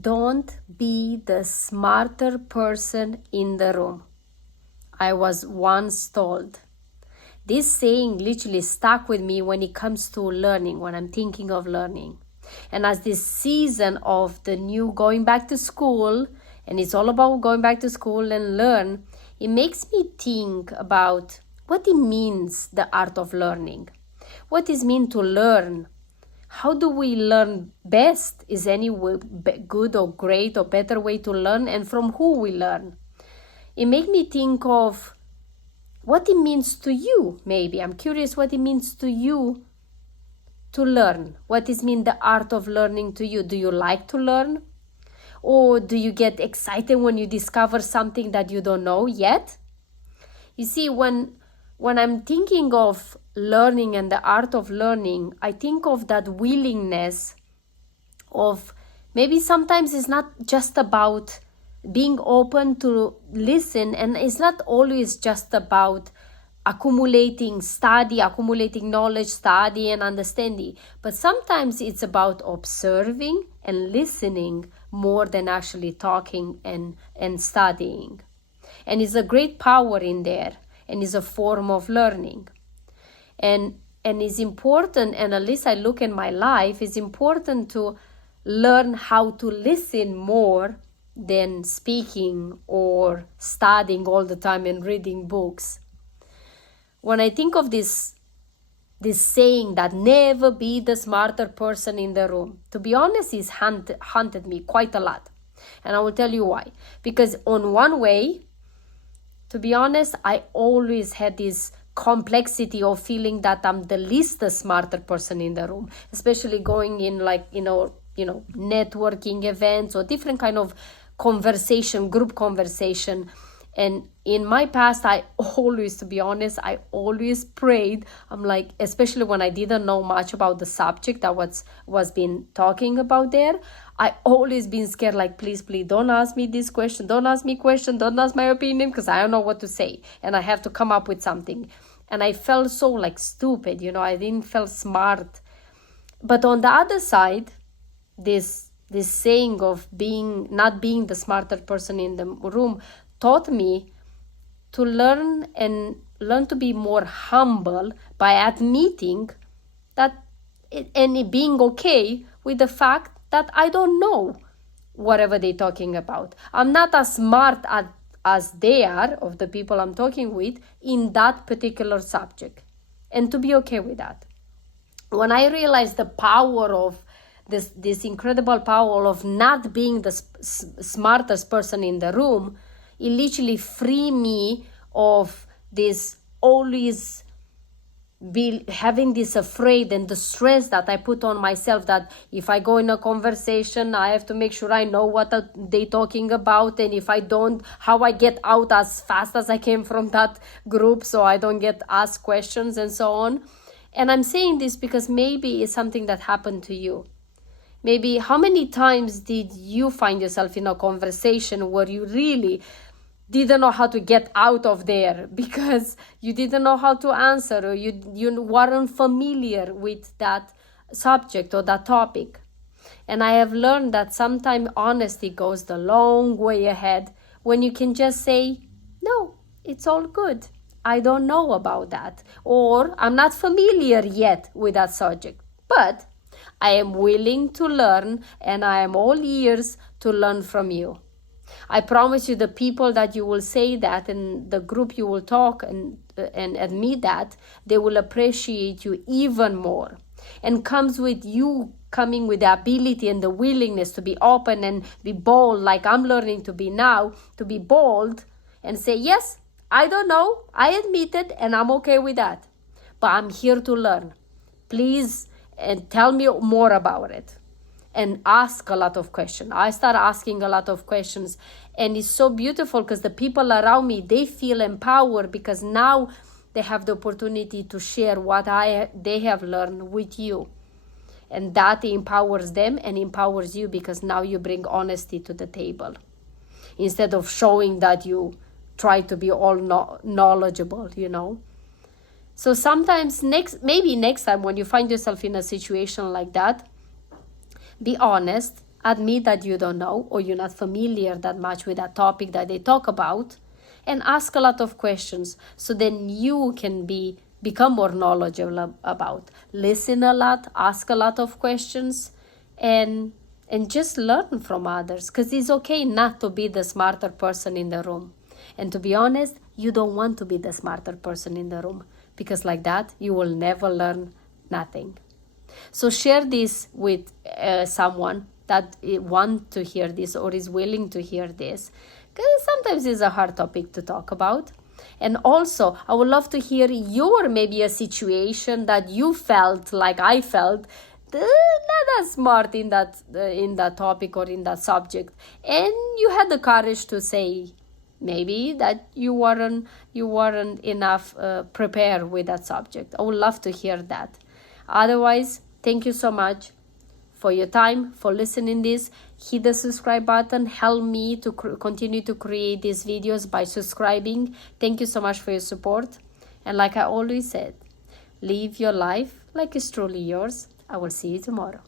Don't be the smarter person in the room, I was once told. This saying literally stuck with me when it comes to learning, when I'm thinking of learning. And as this season of the new going back to school, and it's all about going back to school and learn, it makes me think about what it means, the art of learning. What does it mean to learn? How do we learn best? Is any good or great or better way to learn, and from who we learn? It made me think of what it means to you, maybe. I'm curious what it means to you to learn. What does it mean, the art of learning to you? Do you like to learn? Or do you get excited when you discover something that you don't know yet? You see, when I'm thinking of learning and the art of learning, I think of that willingness of maybe sometimes it's not just about being open to listen, and it's not always just about accumulating knowledge, study and understanding, but sometimes it's about observing and listening more than actually talking and studying. And it's a great power in there, and it's a form of learning. And it's important, and at least I look in my life, it's important to learn how to listen more than speaking or studying all the time and reading books. When I think of this saying that never be the smarter person in the room, to be honest, it's haunted me quite a lot. And I will tell you why. Because on one way, to be honest, I always had this complexity of feeling that I'm the least the smarter person in the room, especially going in networking events or different kind of conversation, group conversation. And in my past, I always prayed. I'm like, especially when I didn't know much about the subject that was being talking about there, I always been scared, like, please, don't ask me this question, don't ask me question, don't ask my opinion, because I don't know what to say, and I have to come up with something. And I felt so like stupid, I didn't feel smart. But on the other side, this saying of not being the smarter person in the room taught me to learn to be more humble by admitting that and being okay with the fact that I don't know whatever they're talking about. I'm not as smart as they are, of the people I'm talking with, in that particular subject, and to be okay with that. When I realized the power of this incredible power of not being the smartest person in the room, it literally freed me of this always having this afraid and the stress that I put on myself, that if I go in a conversation, I have to make sure I know what they talking about, and if I don't, how I get out as fast as I came from that group so I don't get asked questions and so on. And I'm saying this because maybe it's something that happened to you. Maybe how many times did you find yourself in a conversation where you really didn't know how to get out of there because you didn't know how to answer, or you weren't familiar with that subject or that topic? And I have learned that sometimes honesty goes the long way ahead when you can just say, no, it's all good. I don't know about that, or I'm not familiar yet with that subject, but I am willing to learn, and I am all ears to learn from you. I promise you, the people that you will say that, and the group you will talk and admit that, they will appreciate you even more. And comes with you coming with the ability and the willingness to be open and be bold, like I'm learning to be now, to be bold and say, yes, I don't know, I admit it, and I'm okay with that, but I'm here to learn. Please, and tell me more about it. And ask a lot of questions. I start asking a lot of questions, and it's so beautiful because the people around me, they feel empowered because now they have the opportunity to share what they have learned with you, and that empowers them and empowers you, because now you bring honesty to the table instead of showing that you try to be all knowledgeable. So sometimes maybe next time when you find yourself in a situation like that, be honest Admit that you don't know or you're not familiar that much with that topic that they talk about, and ask a lot of questions so then you can become more knowledgeable about. Listen a lot, ask a lot of questions, and just learn from others, because it's okay not to be the smarter person in the room. And to be honest, you don't want to be the smarter person in the room, because like that you will never learn nothing. So share this with someone that want to hear this or is willing to hear this, because sometimes it's a hard topic to talk about. And also, I would love to hear your maybe a situation that you felt like I felt, not as smart in that topic or in that subject, and you had the courage to say maybe that you weren't enough prepared with that subject. I would love to hear that. Otherwise, thank you so much for your time, for listening this. Hit the subscribe button. Help me to continue to create these videos by subscribing. Thank you so much for your support. And like I always said, live your life like it's truly yours. I will see you tomorrow.